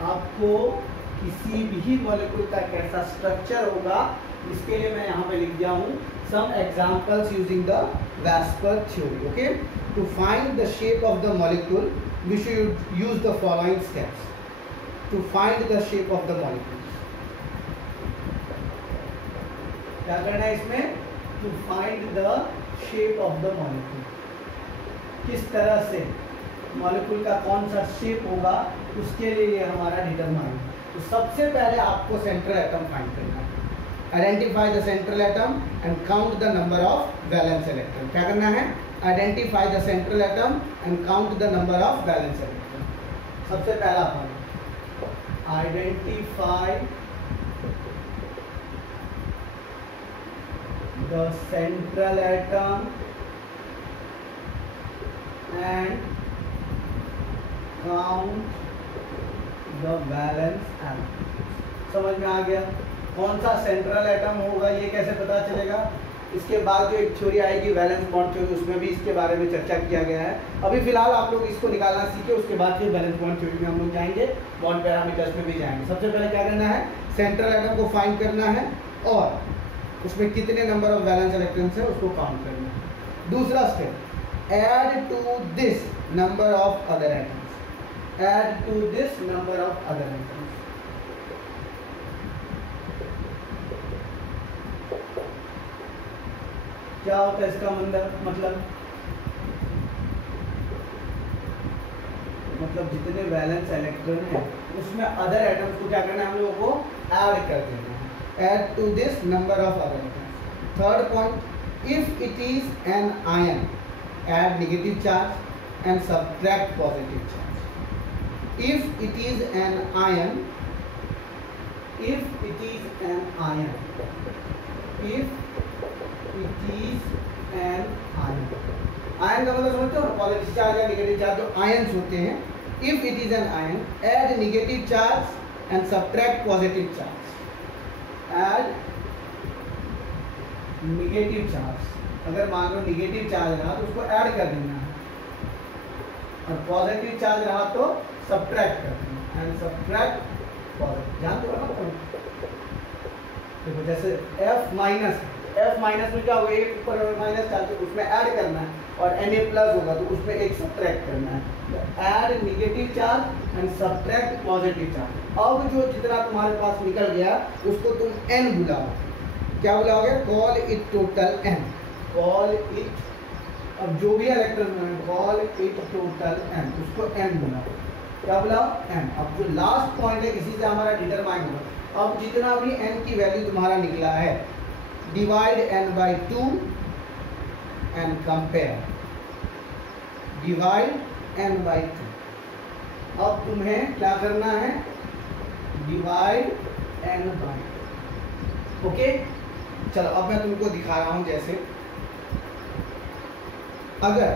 आपको किसी भी मॉलिक्यूल का कैसा स्ट्रक्चर होगा इसके लिए मैं यहाँ पे लिख दिया हूँ some examples using the VSEPR theory. Okay, to find the shape of the molecule we should use the following steps to find the shape of the molecule. क्या करना है इसमें? To find the shape of the molecule, किस तरह से मॉलिक्यूल का कौन सा शेप होगा उसके लिए ये हमारा डिटरमाइन। तो सबसे पहले आपको सेंट्रल एटम फाइंड करना है। Identify the central atom and count the number of valence electron. क्या करना है? Identify the central atom and count the number of valence electron. सबसे पहला point, identify the central atom and count the valence atom. समझ में आ गया? कौन सा सेंट्रल एटम होगा ये कैसे पता चलेगा? इसके बाद जो एक थ्योरी आएगी वैलेंस बॉन्ड थ्योरी, उसमें भी इसके बारे में चर्चा किया गया है। अभी फिलहाल आप लोग इसको निकालना सीखे, उसके बाद फिर वैलेंस बॉन्ड थ्योरी में हम लोग जाएंगे, बॉन्ड पैरामीटर्स में भी जाएंगे। सबसे पहले क्या करना है? सेंट्रल एटम को फाइंड करना है और उसमें कितने नंबर ऑफ वैलेंस इलेक्ट्रॉन्स है उसको काउंट करना है। दूसरा step, add to this number of other atoms. Add to this number of other atoms. क्या होता है इसका मतलब जितने वैलेंस इलेक्ट्रॉन है उसमें अदर एटम्स को क्या करना है? हम लोगों को ऐड कर देना है। Add to this number of other atoms. Third point, if it is an ion add negative charge and subtract positive charge. If it is an ion, if it is an ion, if it is an ion, ion का मतलब समझते हो ना, पॉजिटिव चार्ज या नेगेटिव चार्ज जो आयन्स होते हैं. If it is an ion, add negative charge and subtract positive charge. Add negative charge, अगर मान लो नेगेटिव चार्ज रहा तो उसको ऐड कर देना है, और पॉजिटिव चार्ज रहा तो सब्ट्रैक्ट कर देना. एंड सब्ट्रैक्ट पॉजिटिव, जानते हो ना. देखो जैसे F माइनस में क्या होगा, एक ऊपर माइनस चार्ज उसमें ऐड करना है, और Na प्लस होगा तो उसमें एक सब्ट्रैक्ट करना है. तो add negative charge and subtract positive charge. अब जो जितना तुम्हारे पास निकल गया उसको तुम n बुलाओ. क्या बुलाओगे? Call it total n. Call it, अब जो भी electron call it total n, उसको n बुलाओ. क्या बुलाओ? n. अब जो लास्ट पॉइंट है इसी से हमारा डिटरमाइन होगा. अब जितना भी n की वैल्यू तुम्हारा निकला है, divide n by 2 and compare. Divide n by 2. अब तुम्हें क्या करना है? Divide n by 2. ओके, चलो अब मैं तुमको दिखा रहा हूं. जैसे अगर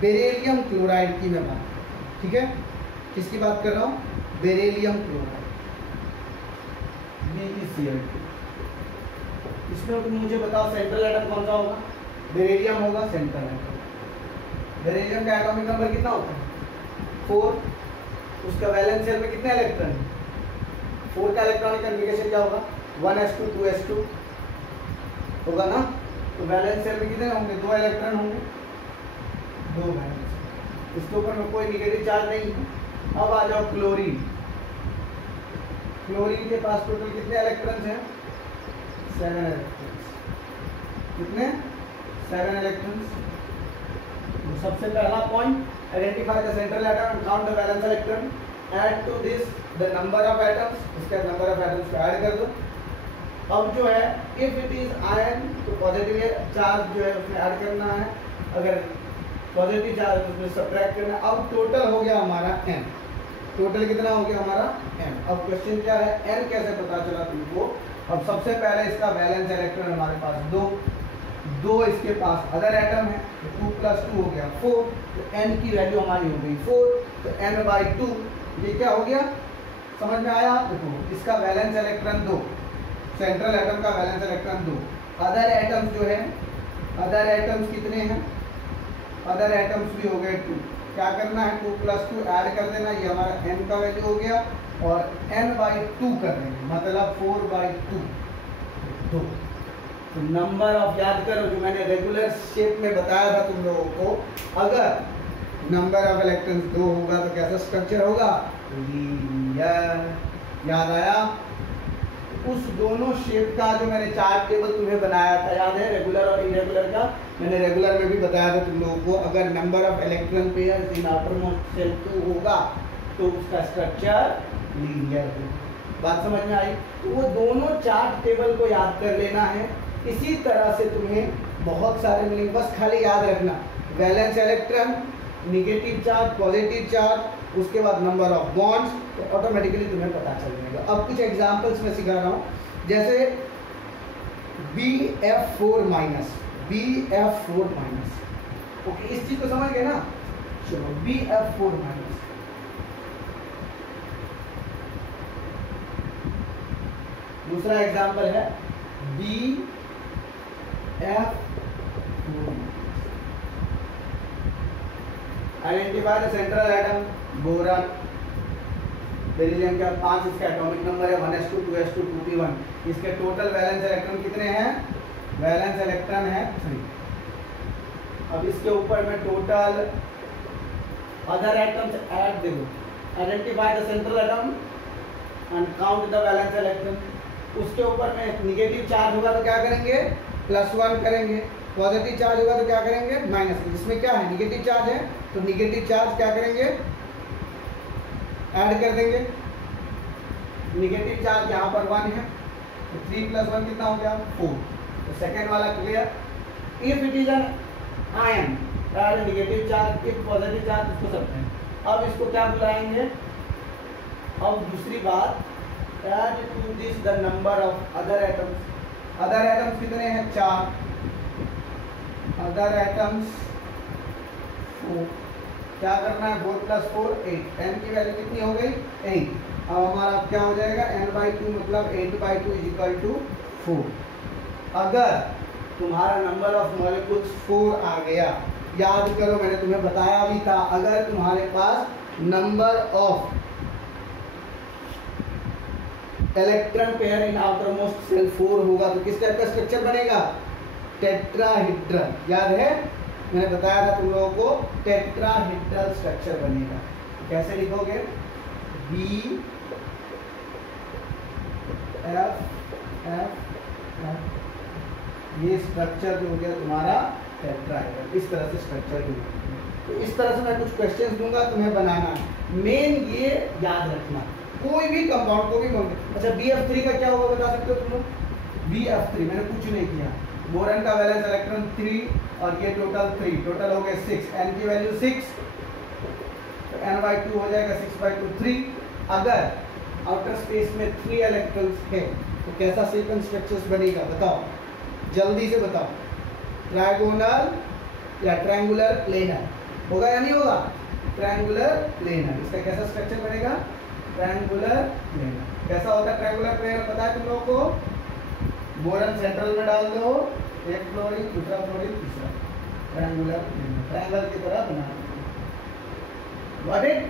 बेरिलियम क्लोराइड की मैं बात, ठीक है, किसकी बात कर रहा हूं? Beryllium chloride, BeCl2. इसमें तुम मुझे बताओ सेंट्रल एटम कौन सा होगा? बेरिलियम होगा सेंट्रल एटम. बेरिलियम का एटॉमिक नंबर कितना होता है? 4. उसका वैलेंस शेल में कितने इलेक्ट्रॉन है? 4 का इलेक्ट्रॉनिक कन्फिगरेशन क्या होगा? 1s2 2s2 होगा ना. तो वैलेंस शेल में कितने होंगे? 2 इलेक्ट्रॉन होंगे, 2 वैलेंस. इसके ऊपर में कोई नेगेटिव चार्ज नहीं है. अब आ जाओ क्लोरीन. क्लोरीन के पास टोटल कितने इलेक्ट्रॉन्स हैं? 7 इलेक्ट्रॉन्स. कितने? 7 इलेक्ट्रॉन्स. सबसे पहला point, identify the central atom and count the valence electron. Add to this the number of atoms. इसके नंबर ऑफ एटम्स को ऐड कर दो. अब जो है इफ इट इज आयन तो पॉजिटिव चार्ज जो है उसमें ऐड करना है, अगर पॉजिटिव चार्ज उसमें सब्ट्रैक्ट करना है. अब टोटल हो गया हमारा n. टोटल कितना हो गया हमारा? n. अब क्वेश्चन क्या है? n कैसे पता चला तुमको? अब सबसे पहले इसका वैलेंस इलेक्ट्रॉन हमारे पास 2 इसके पास अदर एटम है, तो 2 + 2 हो गया 4. तो n की वैल्यू हमारी हो गई 4. तो n by 2 ये क्या हो गया? समझ में आया आपको? इसका वैलेंस इलेक्ट्रॉन 2, सेंट्रल एटम का वैलेंस इलेक्ट्रॉन 2. अदर एटम्स जो है, अदर एटम्स कितने हैं? अदर एटम्स भी हो गए 2. क्या करना है? 2 + 2 ऐड कर देना. ये हमारा n का वैल्यू हो गया, और n by 2 कर देंगे, मतलब 4 by 2. तो नंबर ऑफ, याद करो जो मैंने रेगुलर शेप में बताया था तुम लोगों को, अगर नंबर ऑफ इलेक्ट्रॉन्स 2 होगा तो कैसा स्ट्रक्चर होगा? लीनियर. याद आया? उस दोनों शेप का जो मैंने चार्ट टेबल तुम्हें बनाया था, याद है? रेगुलर और इरेगुलर का. मैंने रेगुलर में भी बताया था तुम लोगों को, अगर number of electron pairs in outermost shell 2 होगा तो उसका स्ट्रक्चर लीनियर होगा. बात समझ में आई? तो वो दोनों चार्ट टेबल को याद कर लेना है. इसी तरह से तुम्हें बहुत सारे मिलेंगे, बस खाली याद रखना valence electron, negative charge, positive charge, उसके बाद नंबर ऑफ बॉन्ड्स, तो ऑटोमेटिकली तुम्हें पता चल जाएगा. अब कुछ एग्जांपल्स में सिखा रहा हूँ. जैसे BF4-, BF4-. ओके, इस चीज को समझ गए ना? चलो BF4-. दूसरा एग्जांपल है BF4-. Identify the central atom. Boron. Beryllium का 5 इसका एटॉमिक नंबर है, 1s2 2s2 2p1. इसके टोटल वैलेंस इलेक्ट्रॉन कितने हैं? वैलेंस इलेक्ट्रॉन है 3. अब इसके ऊपर में टोटल अदर एटम्स ऐड देखो. Identify the central atom and count the valence electron. उसके ऊपर में निगेटिव चार्ज होगा तो क्या करेंगे? +1 करेंगे. पॉजिटिव चार्ज होगा तो क्या करेंगे? -. इसमें क्या है? निगेटिव चार्ज है, तो निगेटिव चार्ज क्या करेंगे? ऐड कर देंगे. निगेटिव चार्ज यहाँ पर 1 है, तो 3 + 1 कितना हो गया? 4. तो सेकेंड वाला clear. If it is an ion negative charge, if positive charge इसको सकते हैं। अब इसको क्या बुलाएंगे? अब दूसरी बात, add to this the number of other atoms. Other atoms कितने हैं? 4। Other atoms 4। क्या करना है? 4 + 4 8। n की वैल्यू कितनी हो गई? 8। अब हमारा क्या हो जाएगा? n/2 मतलब 8/2 = 4। अगर तुम्हारा नंबर ऑफ मॉलिक्यूल्स 4 आ गया, याद करो मैंने तुम्हें बताया भी था, अगर तुम्हारे पास number of electron pair in outermost shell 4 होगा तो किस टाइप का स्ट्रक्चर बनेगा? टेट्राहेड्रल। याद है मैंने बताया था तुम लोगों को, टेट्राहेड्रल स्ट्रक्चर बनेगा। कैसे लिखोगे? B F F F, ये स्ट्रक्चर जो हो गया तुम्हारा टेट्राहेड्रल। इस तरह से स्ट्रक्चर जो, तो इस तरह से मैं कुछ क्वेश्चंस दूंगा तुम्हें बनाना है। मेन ये याद रखना, कोई भी कंपाउंड को भी बोलते। अच्छा BF3 का क्या होगा बता सकते हो तुम लोग? BF3 मैंने कुछ नहीं किया। बोरन का वैलेंस इलेक्ट्रॉन 3 और ये टोटल 3, टोटल हो गए 6। n की वैल्यू 6 तो n/2 हो जाएगा 6/2 3। अगर आउटर स्पेस में 3 इलेक्ट्रॉन्स है तो कैसा सीक्वेंस स्ट्रक्चर्स बनेगा बताओ, जल्दी से बताओ। ट्रायगोनल या ट्रायंगुलर प्लेनर होगा या नहीं होगा? Triangular planar. इसका कैसा स्ट्रक्चर बनेगा? Triangular planar. कैसा होता है ट्रायंगुलर प्लेनर पता है तुम लोगों को? बोरन सेंट्रल में डाल दो, एक फ्लोरीन, दूसरा फ्लोरीन, तीसरा। ट्रायंगुलर प्लेनर, ट्रायंगल की तरह बना दो। Got it?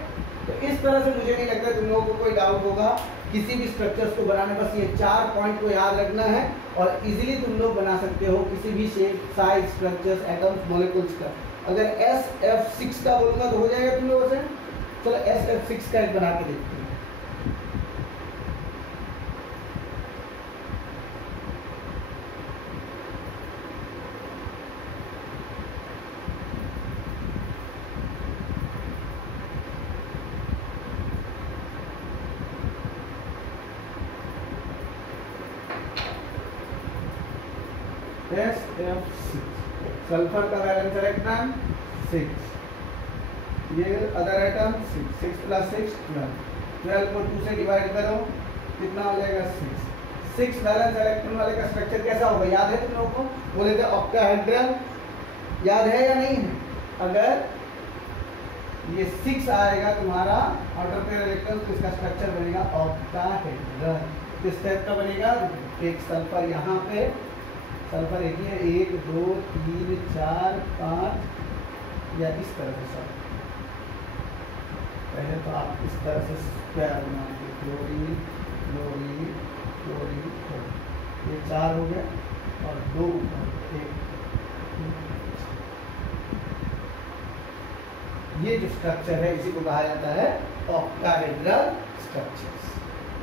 तो इस तरह से मुझे नहीं लगता तुम लोगों को कोई डाउट होगा किसी भी स्ट्रक्चर्स को बनाने। बस ये 4 पॉइंट को याद रखना है और इजीली तुम लोग बना सकते हो किसी भी shape, size, structures, atoms, molecules का। अगर SF6 का बोलूंगा तो हो जाएगा तुम लोगों से? चलो SF6 का एक बना के देखते हैं। SF6 सल्फर का वैलेंस इलेक्ट्रॉन 6, ये अदर एटम 6, 6 + 6 12, 12 को 2 से डिवाइड करो कितना हो जाएगा? 6। 6 वैलेंस इलेक्ट्रॉन वाले का स्ट्रक्चर कैसा होगा? याद है तुम लोगों को? बोले थे ऑक्टाहेड्रल, याद है या नहीं है? अगर ये 6 आएगा तुम्हारा आउटर पेयर इलेक्ट्रॉन तो इसका स्ट्रक्चर बनेगा ऑक्टाहेड्रल। किस टाइप का बनेगा? एक सल्फर यहाँ पे, सल्फर एक ही है, 1 2 3 4 5 या इस तरह से सब। पहले तो आप इस तरह से स्क्वायर बनाओगे, क्लोरीन क्लोरीन क्लोरीन क्लोरीन, ये 4 हो गया और 2 1। ये जो स्ट्रक्चर है इसी को कहा जाता है ऑक्टाहेड्रल स्ट्रक्चर्स।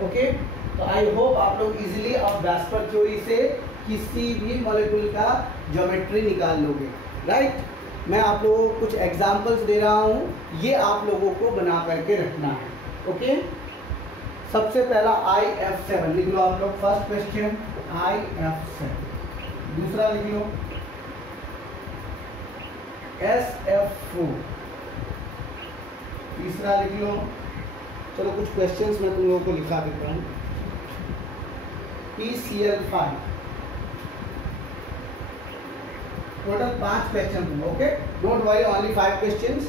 ओके, तो आई होप आप लोग इजीली और व्यास्पर थ्योरी से किसी भी मॉलिक्यूल का ज्योमेट्री निकाल लोगे। राइट? मैं आप लोगों को कुछ एग्जांपल्स दे रहा हूँ, ये आप लोगों को बना करके रखना है। ओके, सबसे पहला IF7 लिख लो आप लोग। First question IF7। दूसरा लिख लो SF4। तीसरा लिख लो, चलो कुछ क्वेश्चंस मैं तुम लोगों को लिखा देता हूँ। PCl5। टोटल 5 क्वेश्चन होंगे। Okay, don't worry, only 5 questions.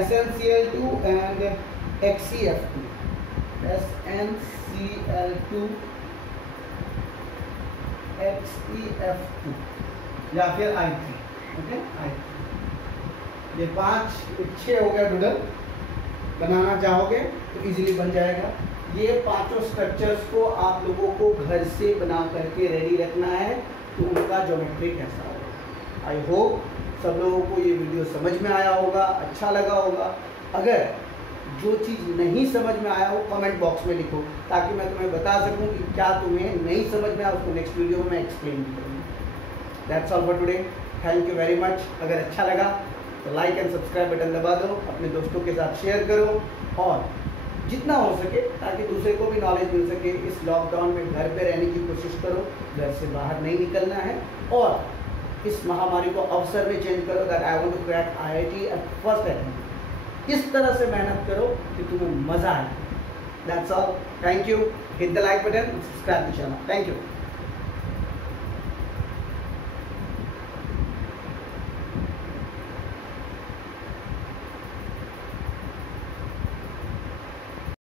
SnCl2 and HCF2। SnCl2 HCF2 या फिर I3। Okay, I3। ये 5 6 हो गया टोटल। बनाना चाहोगे तो इजीली बन जाएगा। ये 5 स्ट्रक्चर्स को आप लोगों को घर से बना करके रेडी रखना है तो उनका ज्योमेट्री कैसा होगा। आई होप सब लोगों को ये वीडियो समझ में आया होगा, अच्छा लगा होगा। अगर जो चीज़ नहीं समझ में आया हो कमेंट बॉक्स में लिखो ताकि मैं तुम्हें बता सकूं कि क्या तुम्हें नहीं समझ में आया, उसको नेक्स्ट वीडियो में मैं एक्सप्लेन करूँगा। That's all for today. Thank you very much. अगर अच्छा लगा तो लाइक एंड सब्सक्राइब बटन दबा दो, अपने दोस्तों के साथ शेयर करो और जितना हो सके ताकि दूसरे को भी नॉलेज मिल सके। इस लॉकडाउन में घर पे रहने की कोशिश करो, घर से बाहर नहीं निकलना है और इस महामारी को अवसर में चेंज करो that I want to crack IIT at first attempt. इस तरह से मेहनत करो कि तुम्हें मजा आए। That's all. Thank you. Hit the like button, subscribe the channel. Thank you.